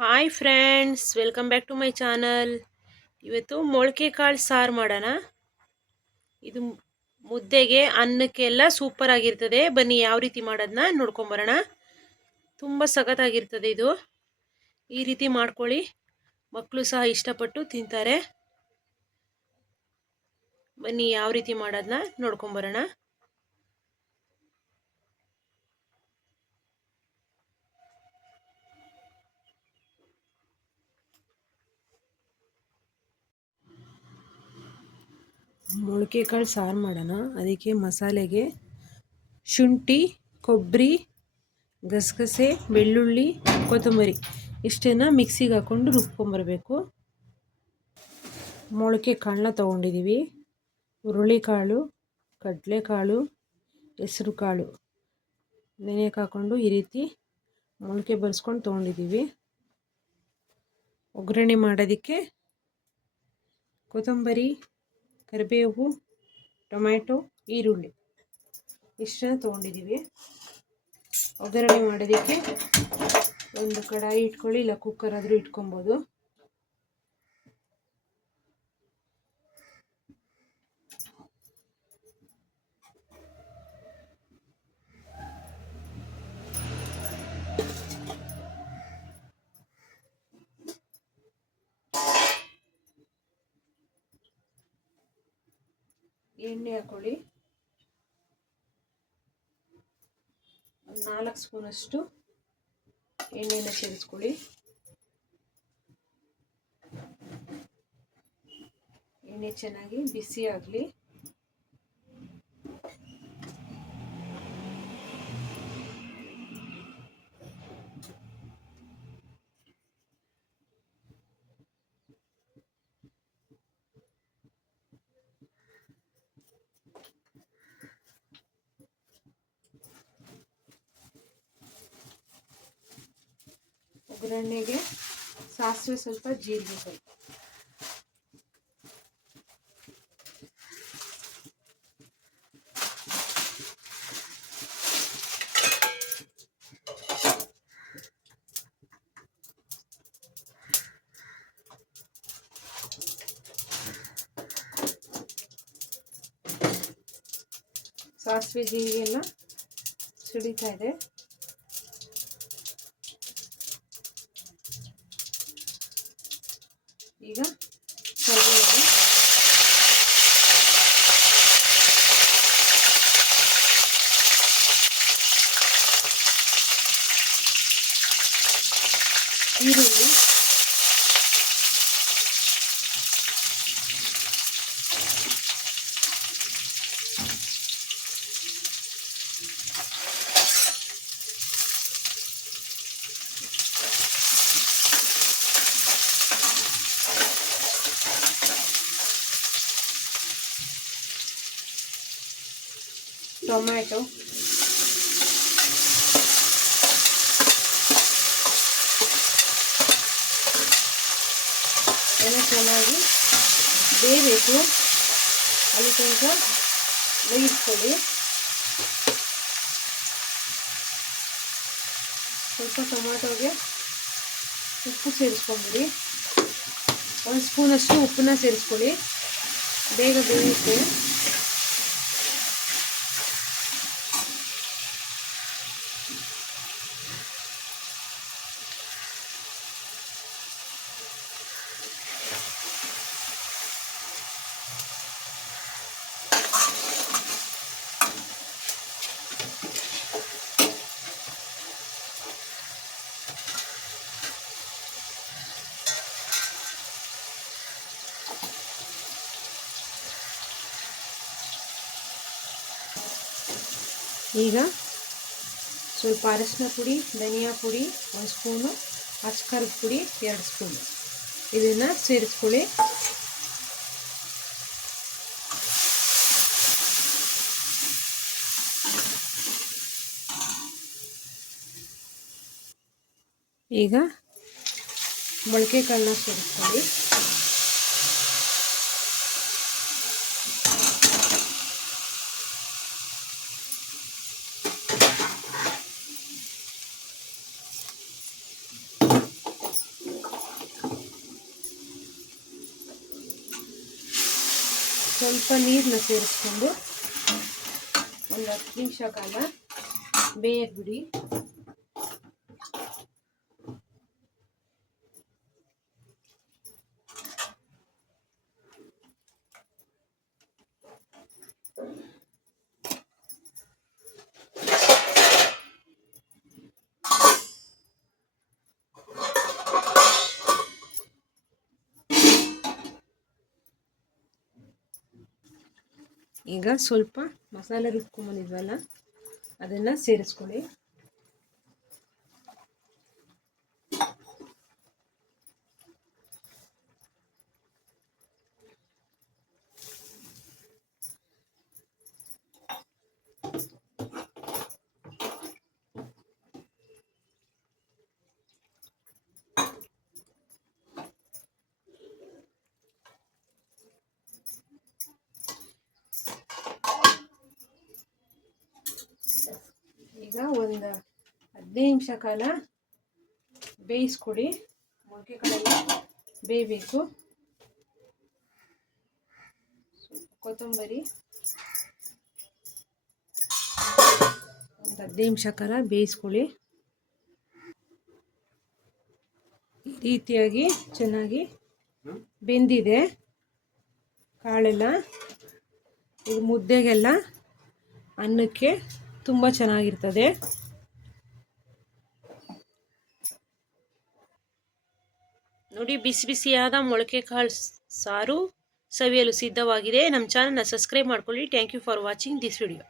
Hi friends welcome back to my channel ಇವತ್ತು ಮೊಳಕೆ ಕಾಳು ಸಾರು ಮಾಡೋಣ. ಇದು ಮುದ್ದೆಗೆ ಅನ್ನಕ್ಕೆಲ್ಲ ಸೂಪರ್ ಆಗಿರ್ತದೆ. ಬನ್ನಿ ಯಾವ ರೀತಿ ಮಾಡೋದನ್ನ ನೋಡ್ಕೊಂಬರೋಣ ತುಂಬ ಸಖತ್ತಾಗಿರ್ತದೆ ಇದು. ಈ ರೀತಿ ಮಾಡ್ಕೊಳ್ಳಿ. ಮಕ್ಕಳು ಸಹ ಇಷ್ಟಪಟ್ಟು ತಿಂತಾರೆ. ಬನ್ನಿ ಯಾವ ರೀತಿ ಮಾಡೋದನ್ನ ನೋಡ್ಕೊಂಬರೋಣ ಮೊಳಕೆ ಕಾಳು ಸಾರು ಮಾಡೋಣ. ಅದಕ್ಕೆ ಮಸಾಲೆಗೆ ಶುಂಠಿ ಕೊಬ್ಬರಿ ಗಸಗಸೆ, ಬೆಳ್ಳುಳ್ಳಿ, ಕೊತ್ತಂಬರಿ ಇಷ್ಟನ್ನು ಮಿಕ್ಸಿಗೆ ಹಾಕ್ಕೊಂಡು ರುಬ್ಕೊಂಬರಬೇಕು. ಮೊಳಕೆ ಕಾಳನ್ನ ತೊಗೊಂಡಿದ್ದೀವಿ ಹುರುಳಿಕಾಳು, ಕಡಲೆಕಾಳು ಹೆಸರು ಕಾಳು ನೆನೆಯಕ್ಕೆ ಹಾಕ್ಕೊಂಡು ಈ ರೀತಿ ಮೊಳಕೆ ಬರ್ಸ್ಕೊಂಡು ತೊಗೊಂಡಿದ್ದೀವಿ ಒಗ್ಗರಣೆ ಮಾಡೋದಕ್ಕೆ ಕೊತ್ತಂಬರಿ ಕರಿಬೇವು ಟೊಮ್ಯಾಟೊ ಈರುಳ್ಳಿ. ಇಷ್ಟನ್ನು ತೊಗೊಂಡಿದ್ದೀವಿ ಒಗ್ಗರಣೆ ಮಾಡೋದಕ್ಕೆ ಒಂದು ಕಡಾಯಿ ಇಟ್ಕೊಳ್ಳಿ ಇಲ್ಲ ಕುಕ್ಕರ್ ಆದರೂ ಇಟ್ಕೊಬೋದು. ಎಣ್ಣೆ ಹಾಕೊಳ್ಳಿ. ಒಂದು ನಾಲ್ಕು ಸ್ಪೂನಷ್ಟು ಎಣ್ಣೆನ ಸೇರಿಸ್ಕೊಳ್ಳಿ. ಎಣ್ಣೆ ಚೆನ್ನಾಗಿ ಬಿಸಿ ಆಗಲಿ. ಒಗ್ಗರಣೆಗೆ ಸಾಸಿವೆ ಸ್ವಲ್ಪ ಜೀರಿಗೆ ಸ್ವಲ್ಪ ಸಾಸಿವೆ ಜೀರಿಗೆ ಎಲ್ಲ ಸಿಡಿತಾ ಇದೆ ಈಗ ಕರಿಬೇವು ಈರುಳ್ಳಿ ಟೊಮ್ಯಾಟೊ ಎಲ್ಲ ಚೆನ್ನಾಗಿ ಬೇಯಬೇಕು. ಅಲ್ಲಿ ತನಕ ಬೇಯಿಸ್ಕೊಳ್ಳಿ. ಸ್ವಲ್ಪ ಟೊಮ್ಯಾಟೊಗೆ ಉಪ್ಪು ಸೇರಿಸ್ಕೊಂಬಿಡಿ. ಒಂದು ಸ್ಪೂನಷ್ಟು ಉಪ್ಪನ್ನ ಸೇರಿಸ್ಕೊಳ್ಳಿ. ಬೇಗ ಬೇಯುತ್ತೆ. ಈಗ ಸ್ವಲ್ಪ ಅರಶಿನ ಪುಡಿ, ಧನಿಯಾ ಪುಡಿ, ಒಂದು ಸ್ಪೂನು ಅಚ್ಕರದ ಪುಡಿ, ಎರಡು ಸ್ಪೂನು. ಇದನ್ನು ಸೇರಿಸ್ಕೊಳ್ಳಿ. ಈಗ ಮೊಳಕೆ ಕಾಳನ್ನ ಸೇರಿಸ್ಕೊಳ್ಳಿ. ಸ್ವಲ್ಪ ನೀರನ್ನ ಸೇರಿಸ್ಕೊಂಡು ಒಂದು ಹತ್ತು ನಿಮಿಷ ಕಾಲ ಬೇಯಕ್ಕೆ ಬಿಡಿ ಈಗ ಸ್ವಲ್ಪ ಮಸಾಲೆ ರುಬ್ಕೊಂಬಂದಿದ್ವಲ್ಲ ಅದನ್ನು ಸೇರಿಸ್ಕೊಳ್ಳಿ. ಈಗ ಒಂದು ಹದಿನೈದು ನಿಮಿಷ ಕಾಲ ಬೇಯಿಸ್ಕೊಡಿ. ಮೊಳಕೆ ಬೇಯಬೇಕು. ಕೊತ್ತಂಬರಿ. ಒಂದು ಹದಿನೈದು ನಿಮಿಷ ಕಾಲ ಬೇಯಿಸ್ಕೊಳ್ಳಿ ಈ ರೀತಿಯಾಗಿ ಚೆನ್ನಾಗಿ ಬೆಂದಿದೆ ಕಾಳೆಲ್ಲ. ಇದು ಮುದ್ದೆಗೆಲ್ಲ ಅನ್ನಕ್ಕೆ ತುಂಬ ಚೆನ್ನಾಗಿರ್ತದೆ. ನೋಡಿ, ಬಿಸಿ ಬಿಸಿಯಾದ ಮೊಳಕೆ ಕಾಳು ಸಾರು ಸವಿಯಲು ಸಿದ್ಧವಾಗಿದೆ. ನಮ್ಮ ಚಾನಲ್ನ ಸಬ್ಸ್ಕ್ರೈಬ್ ಮಾಡ್ಕೊಳ್ಳಿ. Thank you for watching this video